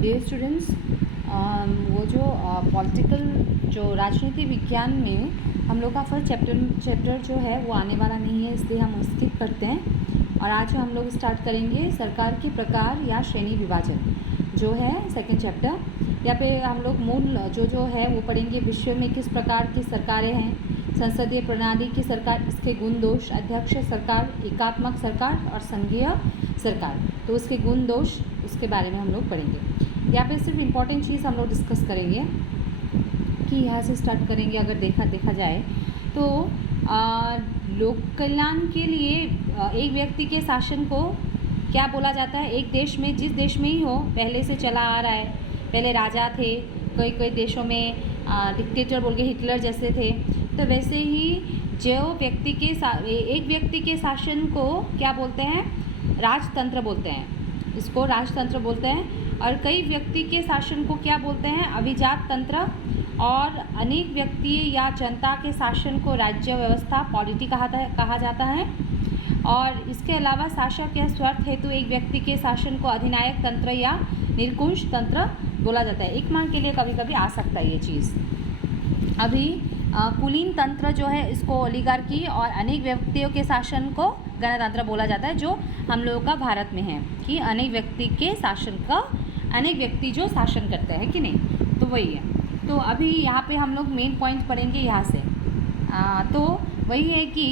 Dear students, वो जो political जो राजनीति विज्ञान में हम लोग का फर्स्ट चैप्टर जो है वो आने वाला नहीं है, इसलिए हम स्किप करते हैं। और आज हम लोग स्टार्ट करेंगे सरकार के प्रकार या श्रेणी विभाजन जो है सेकंड चैप्टर। यहाँ पे हम लोग मूल जो है वो पढ़ेंगे। विश्व में किस प्रकार की सरकारें हैं, संसदीय प्रणाली की सरकार, इसके गुण दोष, अध्यक्ष सरकार, एकात्मक सरकार और संघीय सरकार, तो उसके गुण दोष उसके बारे में हम लोग पढ़ेंगे। यहाँ पे सिर्फ इम्पॉर्टेंट चीज़ हम लोग डिस्कस करेंगे कि यहाँ से स्टार्ट करेंगे। अगर देखा जाए तो लोक कल्याण के लिए एक व्यक्ति के शासन को क्या बोला जाता है। एक देश में, जिस देश में ही हो, पहले से चला आ रहा है, पहले राजा थे, कई देशों में डिक्टेटर बोल के हिटलर जैसे थे, तो वैसे ही जो व्यक्ति के एक व्यक्ति के शासन को क्या बोलते हैं, राजतंत्र बोलते हैं, इसको राजतंत्र बोलते हैं। और कई व्यक्ति के शासन को क्या बोलते हैं, अभिजात तंत्र। और अनेक व्यक्ति या जनता के शासन को राज्य व्यवस्था, पॉलिटी कहा जाता है। और इसके अलावा शासक या स्वार्थ हेतु एक व्यक्ति के शासन को अधिनायक तंत्र या निरंकुश तंत्र बोला जाता है। एक मार्क के लिए कभी कभी आ सकता है ये चीज़। अभी कुलीन तंत्र जो है इसको ओलिगार्की और अनेक व्यक्तियों के शासन को गणतंत्र बोला जाता है, जो हम लोगों का भारत में है कि अनेक व्यक्ति के शासन का, अनेक व्यक्ति जो शासन करते हैं कि नहीं, तो वही है। तो अभी यहाँ पे हम लोग मेन पॉइंट पढ़ेंगे यहाँ से। तो वही है कि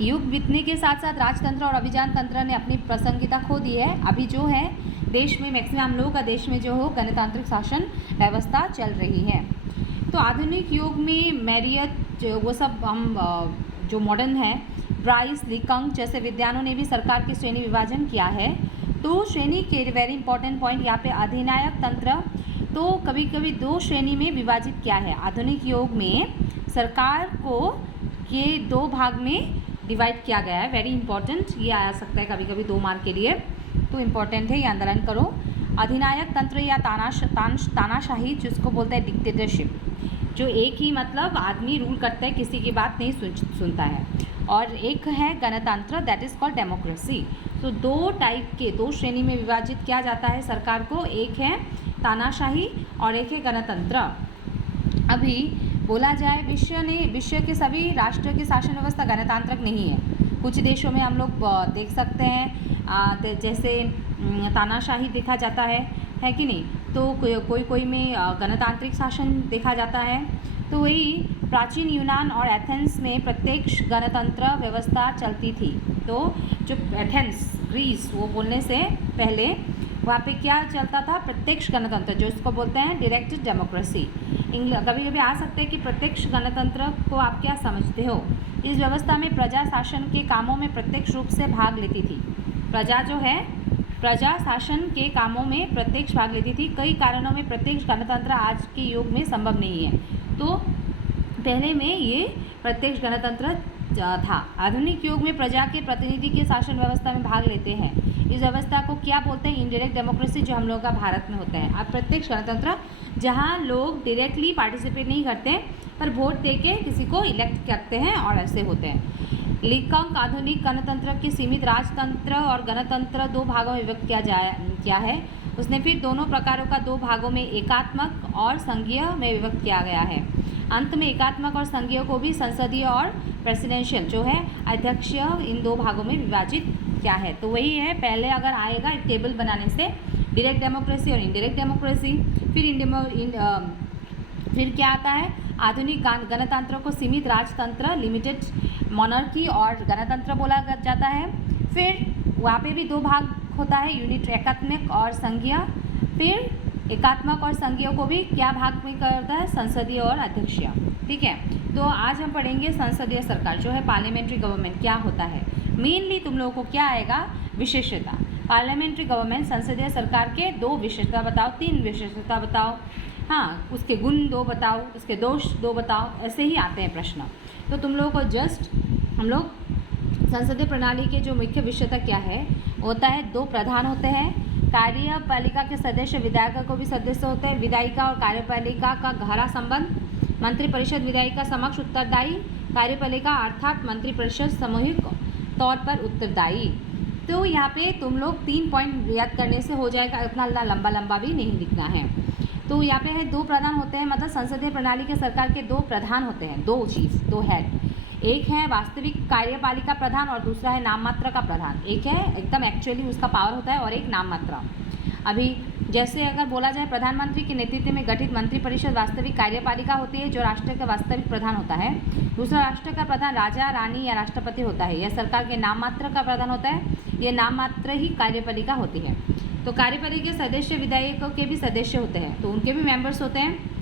युग बीतने के साथ साथ राजतंत्र और अभिजात तंत्र ने अपनी प्रासंगिकता खो दी है। अभी जो है देश में मैक्सिमम हम लोगों का देश में जो हो गणतांत्रिक शासन व्यवस्था चल रही है। तो आधुनिक युग में मैरियट वो सब हम जो मॉडर्न है, ब्राइस, लिकंग जैसे विद्वानों ने भी सरकार की श्रेणी विभाजन किया है। तो श्रेणी के वेरी इंपॉर्टेंट पॉइंट यहाँ पे अधिनायक तंत्र, तो कभी कभी दो श्रेणी में विभाजित किया है। आधुनिक युग में सरकार को ये दो भाग में डिवाइड किया गया है। वेरी इंपॉर्टेंट, ये आ सकता है कभी कभी 2 मार्क के लिए, तो इम्पॉर्टेंट है, ये अंडरलाइन करो। अधिनायक तंत्र या तानाशाही जिसको बोलते हैं डिक्टेटरशिप, जो एक ही मतलब आदमी रूल करता है, किसी की बात नहीं सुनता है। और एक है गणतंत्र, दैट इज़ कॉल्ड डेमोक्रेसी। तो दो टाइप के, दो श्रेणी में विभाजित किया जाता है सरकार को, एक है तानाशाही और एक है गणतंत्र। अभी बोला जाए विश्व के सभी राष्ट्र की शासन व्यवस्था गणतांत्रिक नहीं है। कुछ देशों में हम लोग देख सकते हैं जैसे तानाशाही देखा जाता है कि नहीं, तो कोई में गणतांत्रिक शासन देखा जाता है। तो वही प्राचीन यूनान और एथेंस में प्रत्यक्ष गणतंत्र व्यवस्था चलती थी। तो जो एथेंस, ग्रीस, वो बोलने से पहले वहाँ पे क्या चलता था, प्रत्यक्ष गणतंत्र, जो इसको बोलते हैं डायरेक्ट डेमोक्रेसी। कभी कभी आ सकते हैं कि प्रत्यक्ष गणतंत्र को आप क्या समझते हो। इस व्यवस्था में प्रजा शासन के कामों में प्रत्यक्ष रूप से भाग लेती थी। प्रजा जो है, प्रजा शासन के कामों में प्रत्यक्ष भाग लेती थी। कई कारणों में प्रत्यक्ष गणतंत्र आज के युग में संभव नहीं है। तो पहले में ये प्रत्यक्ष गणतंत्र था। आधुनिक युग में प्रजा के प्रतिनिधि के शासन व्यवस्था में भाग लेते हैं। इस व्यवस्था को क्या बोलते हैं, इनडायरेक्ट डेमोक्रेसी, जो हम लोग का भारत में होता है। अब प्रत्यक्ष गणतंत्र, जहां लोग डायरेक्टली पार्टिसिपेट नहीं करते पर वोट देके किसी को इलेक्ट करते हैं और ऐसे होते हैं। लिकंग आधुनिक गणतंत्र के सीमित राजतंत्र और गणतंत्र 2 भागों में विभक्त किया है। उसने फिर दोनों प्रकारों का 2 भागों में एकात्मक और संघीय में विभक्त किया गया है। अंत में एकात्मक और संघीय को भी संसदीय और प्रेसिडेंशियल जो है अध्यक्षीय, इन 2 भागों में विभाजित क्या है। तो वही है, पहले अगर आएगा एक टेबल बनाने से डायरेक्ट डेमोक्रेसी और इनडायरेक्ट डेमोक्रेसी, फिर क्या आता है, आधुनिक गणतंत्र को सीमित राजतंत्र, लिमिटेड मोनार्की और गणतंत्र बोला जाता है। फिर वहाँ पे भी 2 भाग होता है, यूनिट एकात्मक और संघीय। फिर एकात्मक और संघीय को भी क्या भाग में करता है, संसदीय और अध्यक्षीय। ठीक है, तो आज हम पढ़ेंगे संसदीय सरकार जो है पार्लियामेंट्री गवर्नमेंट क्या होता है। मेनली तुम लोगों को क्या आएगा, विशेषता। पार्लियामेंट्री गवर्नमेंट, संसदीय सरकार के 2 विशेषता बताओ, 3 विशेषता बताओ, हाँ, उसके गुण 2 बताओ, उसके दोष 2 बताओ, ऐसे ही आते हैं प्रश्न। तो तुम लोगों को जस्ट हम लोग संसदीय प्रणाली के जो मुख्य विशेषता क्या है होता है, 2 प्रधान होते हैं। कार्यपालिका के सदस्य विधायिका को भी सदस्य होते हैं। विधायिका और कार्यपालिका का गहरा संबंध। मंत्रिपरिषद विधायिका समक्ष उत्तरदायी, कार्यपालिका अर्थात मंत्रिपरिषद सामूहिक तौर पर उत्तरदायी। तो यहाँ पे तुम लोग 3 पॉइंट याद करने से हो जाएगा, इतना लंबा लंबा भी नहीं लिखना है। तो यहाँ पे है 2 प्रधान होते हैं, मतलब संसदीय प्रणाली के सरकार के 2 प्रधान होते हैं, 2 चीफ, 2 हेड। एक है वास्तविक कार्यपालिका प्रधान और दूसरा है नाम मात्र का प्रधान। एक है एकदम एक्चुअली उसका पावर होता है और एक नाम मात्र। अभी जैसे अगर बोला जाए प्रधानमंत्री के नेतृत्व में गठित मंत्रिपरिषद वास्तविक कार्यपालिका होती है जो राष्ट्र का वास्तविक प्रधान होता है। दूसरा राष्ट्र का प्रधान राजा, रानी या राष्ट्रपति होता है। यह सरकार के नाम मात्र का प्रधान होता है। यह नाम मात्र ही कार्यपालिका होती है। तो कार्यपालिका के सदस्य विधायकों के भी सदस्य होते हैं, तो उनके भी मेंबर्स होते हैं।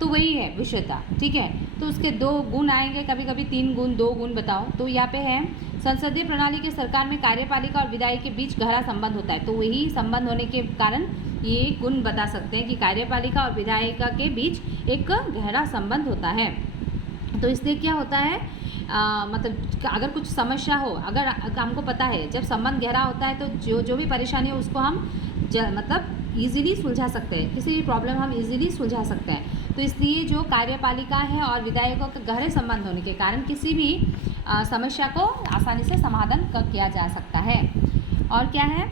तो वही है विषयता, ठीक है। तो उसके 2 गुण आएंगे, कभी कभी 3 गुण, 2 गुण बताओ। तो यहाँ पे है संसदीय प्रणाली के सरकार में कार्यपालिका और विधायक के बीच गहरा संबंध होता है। तो वही संबंध होने के कारण ये गुण बता सकते हैं कि कार्यपालिका और विधायिका के बीच एक गहरा संबंध होता है। तो इसलिए क्या होता है, मतलब अगर कुछ समस्या हो, अगर हमको पता है जब संबंध गहरा होता है तो जो भी परेशानी हो उसको हम मतलब ईजिली सुलझा सकते हैं, किसी भी प्रॉब्लम हम ईजिली सुलझा सकते हैं। तो इसलिए जो कार्यपालिका है और विधायकों के गहरे संबंध होने के कारण किसी भी समस्या को आसानी से समाधान किया जा सकता है। और क्या है,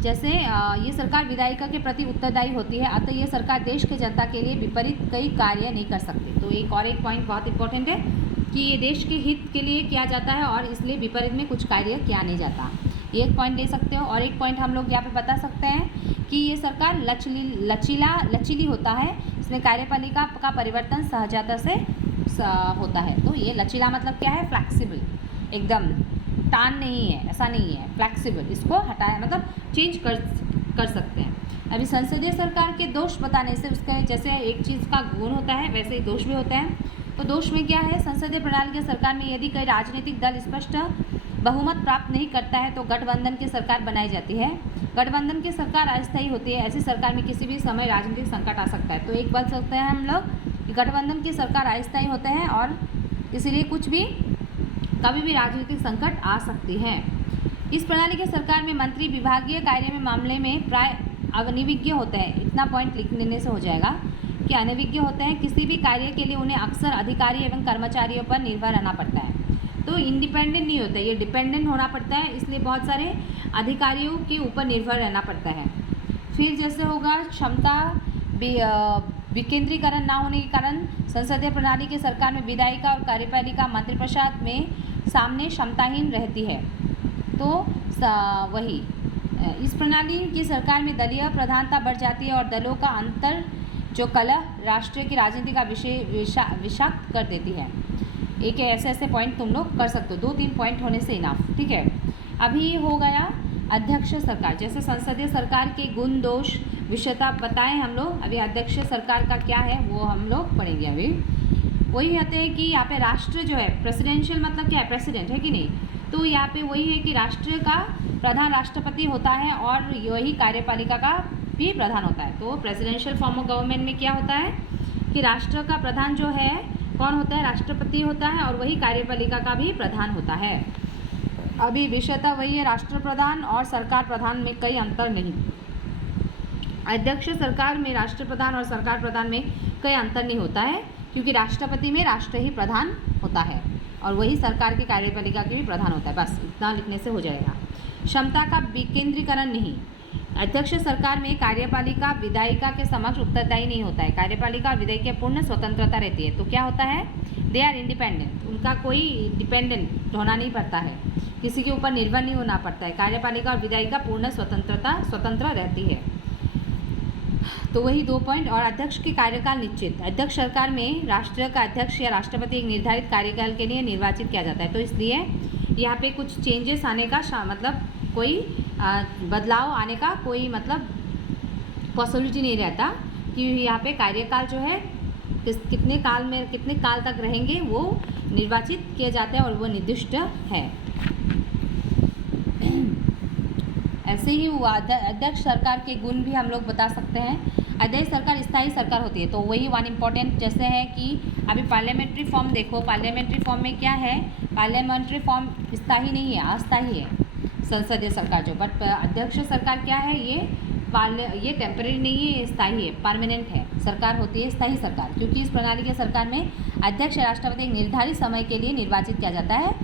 जैसे ये सरकार विधायिका के प्रति उत्तरदायी होती है, अतः ये सरकार देश के जनता के लिए विपरीत कई कार्य नहीं कर सकती। तो एक और एक पॉइंट बहुत इंपॉर्टेंट है कि ये देश के हित के लिए किया जाता है और इसलिए विपरीत में कुछ कार्य किया नहीं जाता। एक पॉइंट ले सकते हो। और एक पॉइंट हम लोग यहाँ पे बता सकते हैं कि ये सरकार लचीली होता है, इसमें कार्यपालिका का परिवर्तन सहजता से होता है। तो ये लचीला मतलब क्या है, फ्लैक्सिबल, एकदम टान नहीं है, ऐसा नहीं है, फ्लैक्सिबल, इसको हटाया मतलब चेंज कर सकते हैं। अभी संसदीय सरकार के दोष बताने से उसका जैसे एक चीज़ का गुण होता है वैसे ही दोष भी होते हैं। तो दोष में क्या है, संसदीय प्रणाली की सरकार में यदि कोई राजनीतिक दल स्पष्ट बहुमत प्राप्त नहीं करता है तो गठबंधन की सरकार बनाई जाती है। गठबंधन की सरकार अस्थायी होती है, ऐसी सरकार में किसी भी समय राजनीतिक संकट आ सकता है। तो एक बात सकते हैं हम लोग कि गठबंधन की सरकार अस्थायी होते हैं और इसीलिए कुछ भी कभी भी राजनीतिक संकट आ सकती है। इस प्रणाली की सरकार में मंत्री विभागीय कार्य में मामले में प्राय अनभिज्ञ होते हैं। इतना पॉइंट लिख लेने से हो जाएगा कि अनभिज्ञ होते हैं, किसी भी कार्य के लिए उन्हें अक्सर अधिकारी एवं कर्मचारियों पर निर्भर रहना पड़ता है। तो इंडिपेंडेंट नहीं होता, ये डिपेंडेंट होना पड़ता है, इसलिए बहुत सारे अधिकारियों के ऊपर निर्भर रहना पड़ता है। फिर जैसे होगा क्षमता विकेंद्रीकरण ना होने के कारण संसदीय प्रणाली की सरकार में विधायिका और कार्यपालिका मंत्रिपरिषद में सामने क्षमताहीन रहती है। तो वही इस प्रणाली की सरकार में दलीय प्रधानता बढ़ जाती है और दलों का अंतर जो कलह राष्ट्र की राजनीति का विषाक्त कर देती है। एक ऐसे ऐसे पॉइंट तुम लोग कर सकते हो, 2-3 पॉइंट होने से इनफ, ठीक है। अभी हो गया अध्यक्ष सरकार, जैसे संसदीय सरकार के गुण दोष विषयता बताएं हम लोग। अभी अध्यक्ष सरकार का क्या है वो हम लोग पढ़ेंगे। अभी वही कहते हैं कि यहाँ पे राष्ट्र जो है प्रेसिडेंशियल मतलब क्या है, प्रेसिडेंट है कि नहीं। तो यहाँ पे वही है कि राष्ट्र का प्रधान राष्ट्रपति होता है और यही कार्यपालिका का भी प्रधान होता है। तो प्रेसिडेंशियल फॉर्म ऑफ गवर्नमेंट में क्या होता है कि राष्ट्र का प्रधान जो है कौन होता है, राष्ट्रपति होता है और वही कार्यपालिका का भी प्रधान होता है। अभी विषयता वही है, राष्ट्र प्रधान और सरकार प्रधान में कई अंतर नहीं। अध्यक्ष सरकार में राष्ट्र प्रधान और सरकार प्रधान में कई अंतर नहीं होता है, क्योंकि राष्ट्रपति में राष्ट्र ही प्रधान होता है और वही सरकार की कार्यपालिका के भी प्रधान होता है। बस इतना लिखने से हो जाएगा। क्षमता का विकेंद्रीकरण नहीं, अध्यक्ष सरकार में कार्यपालिका विधायिका के समक्ष उत्तरदायी नहीं होता है। कार्यपालिका और विधायिका की पूर्ण स्वतंत्रता रहती है। तो क्या होता है, दे आर इंडिपेंडेंट, उनका कोई डिपेंडेंट होना नहीं पड़ता है, किसी के ऊपर निर्भर नहीं होना पड़ता है। कार्यपालिका और विधायिका पूर्ण स्वतंत्र रहती है। तो वही 2 पॉइंट। और अध्यक्ष की कार्यकाल निश्चित, अध्यक्ष सरकार में राष्ट्र का अध्यक्ष या राष्ट्रपति एक निर्धारित कार्यकाल के लिए निर्वाचित किया जाता है। तो इसलिए यहाँ पे कुछ चेंजेस आने का मतलब कोई बदलाव आने का कोई मतलब पॉसिबिलिटी नहीं रहता कि यहाँ पे कार्यकाल जो है कितने काल तक रहेंगे वो निर्वाचित किए जाते हैं और वो निर्दिष्ट है। ऐसे ही अध्यक्ष सरकार के गुण भी हम लोग बता सकते हैं। अध्यक्ष सरकार स्थायी सरकार होती है। तो वही वन इम्पॉर्टेंट जैसे है कि अभी पार्लियामेंट्री फॉर्म देखो, पार्लियामेंट्री फॉर्म में क्या है, पार्लियामेंट्री फॉर्म स्थायी नहीं है, अस्थायी है संसदीय सरकार जो। बट अध्यक्ष सरकार क्या है, ये टेम्परेरी नहीं है, ये स्थायी है, परमानेंट है सरकार होती है, स्थायी सरकार। क्योंकि इस प्रणाली के सरकार में अध्यक्ष राष्ट्रपति एक निर्धारित समय के लिए निर्वाचित किया जाता है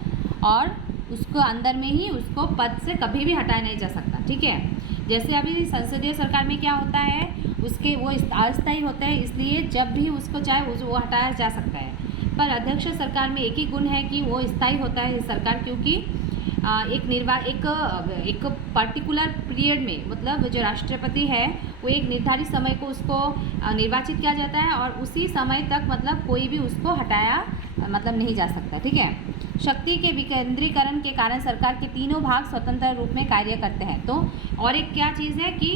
और उसको अंदर में ही उसको पद से कभी भी हटाया नहीं जा सकता, ठीक है। जैसे अभी संसदीय सरकार में क्या होता है, उसके वो अस्थायी होता है, इसलिए जब भी उसको चाहे वो हटाया जा सकता है। पर अध्यक्ष सरकार में एक ही गुण है कि वो स्थायी होता है सरकार, क्योंकि एक पर्टिकुलर पीरियड में, मतलब जो राष्ट्रपति है वो एक निर्धारित समय को उसको निर्वाचित किया जाता है और उसी समय तक मतलब कोई भी उसको हटाया मतलब नहीं जा सकता, ठीक है। शक्ति के विकेंद्रीकरण के कारण सरकार के तीनों भाग स्वतंत्र रूप में कार्य करते हैं। तो और एक क्या चीज़ है कि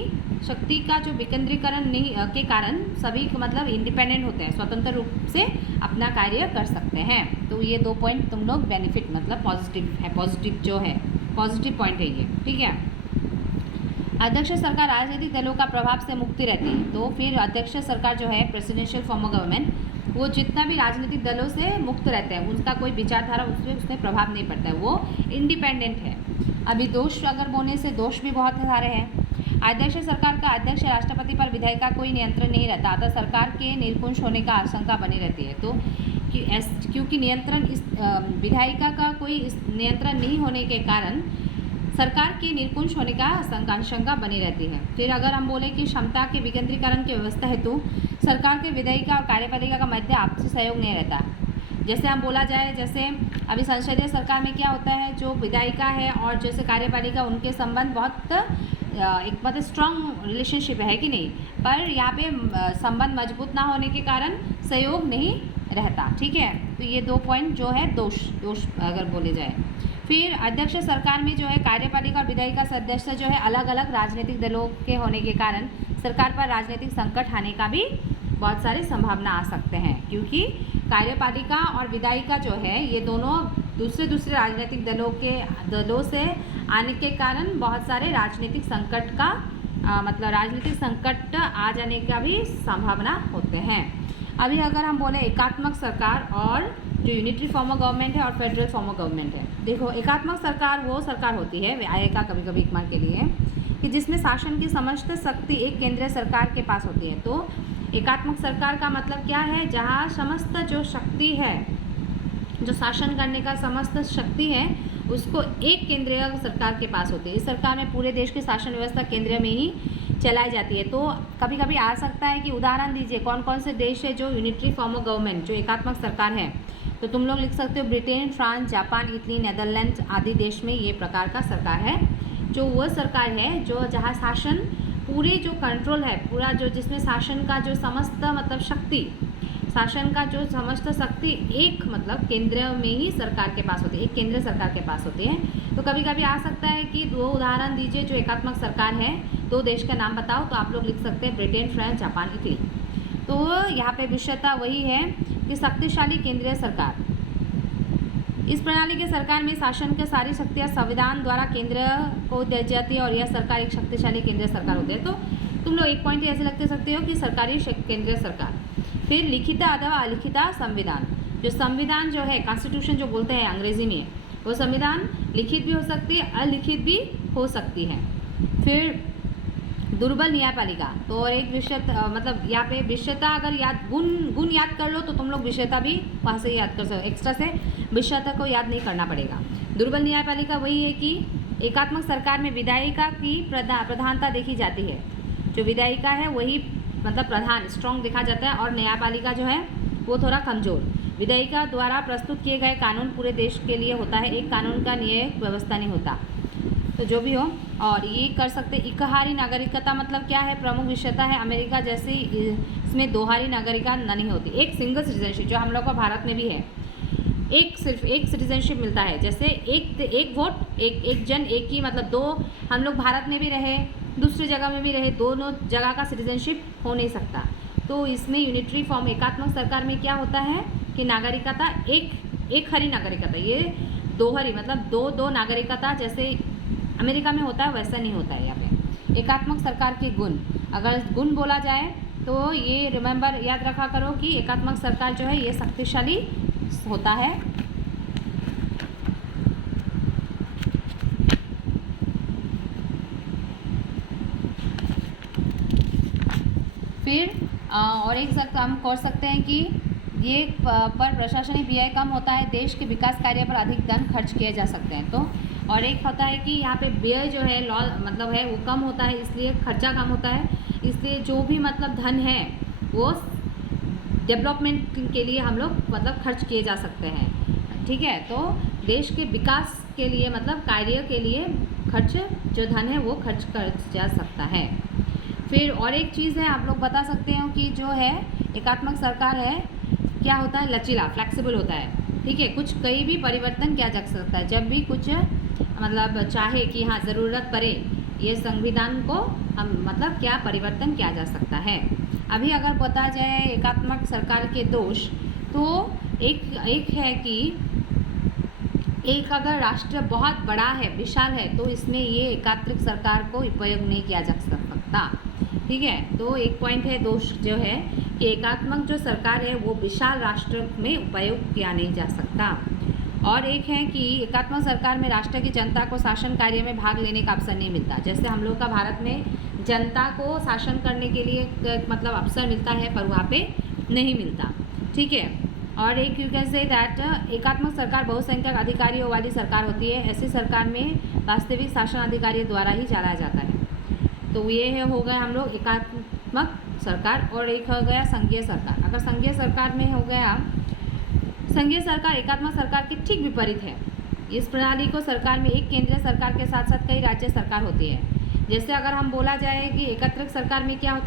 शक्ति का जो विकेंद्रीकरण नहीं के कारण सभी मतलब इंडिपेंडेंट होते हैं, स्वतंत्र रूप से अपना कार्य कर सकते हैं। तो ये 2 पॉइंट तुम लोग बेनिफिट मतलब पॉजिटिव है, पॉजिटिव जो है पॉजिटिव पॉइंट है ये, ठीक है। अध्यक्ष सरकार राजनीतिक दलों का प्रभाव से मुक्ति रहती है। तो फिर अध्यक्ष सरकार जो है प्रेसिडेंशियल फॉर्म ऑफ गवर्नमेंट, वो जितना भी राजनीतिक दलों से मुक्त रहते हैं, उनका कोई विचारधारा उसमें प्रभाव नहीं पड़ता है, वो इंडिपेंडेंट है। अभी दोष अगर बोलने से दोष भी बहुत सारे हैं। अध्यक्ष सरकार का अध्यक्ष राष्ट्रपति पर विधायिका का कोई नियंत्रण नहीं रहता, अतः सरकार के निरंकुश होने का आशंका बनी रहती है। तो क्योंकि नियंत्रण इस विधायिका का कोई नियंत्रण नहीं होने के कारण सरकार के निरंकुश होने का आशंका बनी रहती है। फिर अगर हम बोले कि क्षमता के विकेंद्रीकरण की व्यवस्था हेतु सरकार के विधायिका और कार्यपालिका का मध्य आपसी सहयोग नहीं रहता। जैसे हम बोला जाए, जैसे अभी संसदीय सरकार में क्या होता है, जो विधायिका है और जैसे कार्यपालिका, उनके संबंध बहुत एक मतलब स्ट्रॉन्ग रिलेशनशिप है कि नहीं, पर यहाँ पे संबंध मजबूत ना होने के कारण सहयोग नहीं रहता, ठीक है। तो ये 2 पॉइंट जो है दोष अगर बोले जाए। फिर अध्यक्ष सरकार में जो है कार्यपालिका और विधायिका सदस्य जो है अलग अलग राजनीतिक दलों के होने के कारण सरकार पर राजनीतिक संकट आने का भी बहुत सारी संभावना आ सकते हैं, क्योंकि कार्यपालिका और विधायिका जो है ये दोनों दूसरे राजनीतिक दलों से आने के कारण बहुत सारे राजनीतिक संकट का मतलब राजनीतिक संकट आ जाने का भी संभावना होते हैं। अभी अगर हम बोले एकात्मक सरकार और जो यूनिटरी फॉर्म ऑफ गवर्नमेंट है और फेडरल फॉर्म ऑफ गवर्नमेंट है। देखो, एकात्मक सरकार वो सरकार होती है, आएगा कभी कभी एक मार के लिए, कि जिसमें शासन की समस्त शक्ति एक केंद्रीय सरकार के पास होती है। तो एकात्मक सरकार का मतलब क्या है, जहाँ समस्त जो शक्ति है, जो शासन करने का समस्त शक्ति है, उसको एक केंद्रीय सरकार के पास होती है। इस सरकार में पूरे देश की शासन व्यवस्था केंद्र में ही चलाई जाती है। तो कभी कभी आ सकता है कि उदाहरण दीजिए कौन कौन से देश है जो यूनिटरी फॉर्म ऑफ गवर्नमेंट जो एकात्मक सरकार है। तो तुम लोग लिख सकते हो Britain, France, Japan, Italy, Netherland आदि देश में ये प्रकार का सरकार है। जो वह सरकार है जो जहाँ शासन पूरे जो कंट्रोल है पूरा, जो जिसमें शासन का जो समस्त मतलब शक्ति, शासन का जो समस्त शक्ति एक मतलब केंद्र में ही सरकार के पास होती है, एक केंद्र सरकार के पास होती है। तो कभी कभी आ सकता है कि 2 उदाहरण दीजिए जो एकात्मक सरकार है, 2 देश का नाम बताओ। तो आप लोग लिख सकते हैं ब्रिटेन, फ्रांस, जापान, इटली। तो यहाँ पे विषयता वही है कि शक्तिशाली केंद्रीय सरकार। इस प्रणाली के सरकार में शासन की सारी शक्तियाँ संविधान द्वारा केंद्र को दी जाती है और यह सरकार एक शक्तिशाली केंद्रीय सरकार होती है। तो तुम लोग एक पॉइंट ऐसे लगते सकते हो कि सरकारी केंद्रीय सरकार। फिर लिखित अथवा अलिखित संविधान। जो संविधान जो है, कॉन्स्टिट्यूशन जो बोलते हैं अंग्रेजी में, वो संविधान लिखित भी हो सकती है, अलिखित भी हो सकती है। फिर दुर्बल न्यायपालिका। तो और एक विषयता मतलब यहाँ पे विषयता अगर गुण याद कर लो तो तुम लोग विषयता भी वहाँ से याद कर सकते हो, एक्स्ट्रा से विषयता को याद नहीं करना पड़ेगा। दुर्बल न्यायपालिका वही है कि एकात्मक सरकार में विधायिका की प्रधानता देखी जाती है। जो विधायिका है वही मतलब प्रधान स्ट्रॉन्ग देखा जाता है और न्यायपालिका जो है वो थोड़ा कमज़ोर। विधायिका द्वारा प्रस्तुत किए गए कानून पूरे देश के लिए होता है, एक कानून का न्याय व्यवस्था नहीं होता। तो जो भी हो, और ये कर सकते। इकहारी नागरिकता मतलब क्या है, प्रमुख विषयता है अमेरिका जैसी, इसमें दोहरी नागरिकता नहीं होती। एक सिंगल सिटीजनशिप जो हम लोग का भारत में भी है, सिर्फ एक सिटीजनशिप मिलता है। जैसे एक वोट एक जन एक ही, मतलब 2 हम लोग भारत में भी रहे दूसरी जगह में भी रहे, दोनों जगह का सिटीजनशिप हो नहीं सकता। तो इसमें यूनिटरी फॉर्म एकात्मक सरकार में क्या होता है कि नागरिकता एक हरी नागरिकता, ये दोहरी मतलब दो नागरिकता जैसे अमेरिका में होता है वैसा नहीं होता है यहाँ पे। एकात्मक सरकार के गुण, अगर गुण बोला जाए तो ये रिमेंबर याद रखा करो कि एकात्मक सरकार जो है ये शक्तिशाली होता है। फिर और एक हम कर सकते हैं कि ये पर प्रशासनिक व्यय कम होता है, देश के विकास कार्य पर अधिक धन खर्च किए जा सकते हैं। तो और एक होता है कि यहाँ पे व्यय जो है लॉ मतलब है वो कम होता है, इसलिए खर्चा कम होता है, इसलिए जो भी मतलब धन है वो डेवलपमेंट के लिए हम लोग मतलब खर्च किए जा सकते हैं। ठीक है, तो देश के विकास के लिए मतलब कार्य के लिए खर्च जो धन है वो खर्च कर जा सकता है। फिर और एक चीज़ है, आप लोग बता सकते हो कि जो है एकात्मक सरकार है क्या होता है, लचीला, फ्लेक्सिबल होता है। ठीक है, कुछ कहीं भी परिवर्तन किया जा सकता है, जब भी कुछ मतलब चाहे कि हाँ ज़रूरत पड़े ये संविधान को हम मतलब क्या परिवर्तन किया जा सकता है। अभी अगर बता जाए एकात्मक सरकार के दोष, तो एक है कि एक अगर राष्ट्र बहुत बड़ा है, विशाल है, तो इसमें ये एकात्मक सरकार को उपयोग नहीं किया जा सकता। ठीक है, तो एक पॉइंट है दोष जो है कि एकात्मक जो सरकार है वो विशाल राष्ट्र में उपयोग किया नहीं जा सकता। और एक है कि एकात्मक सरकार में राष्ट्र की जनता को शासन कार्य में भाग लेने का अवसर नहीं मिलता। जैसे हम लोग का भारत में जनता को शासन करने के लिए मतलब अवसर मिलता है, पर वहाँ पे नहीं मिलता। ठीक है, और एक यू कैन से दैट एकात्मक सरकार बहुसंख्यक अधिकारियों वाली सरकार होती है। ऐसी सरकार में वास्तविक शासन अधिकारी द्वारा ही चलाया जाता है। तो ये है हो गया हम लोग एकात्मक सरकार। और एक हो गया संघीय सरकार। अगर संघीय सरकार में हो गया, संघीय सरकार एकात्मक सरकार के ठीक विपरीत है। इस प्रणाली को सरकार में एक केंद्रीय सरकार के साथ साथ कई राज्य सरकार होती है। जैसे अगर हम बोला जाए कि एकात्मक सरकार में क्या होता है,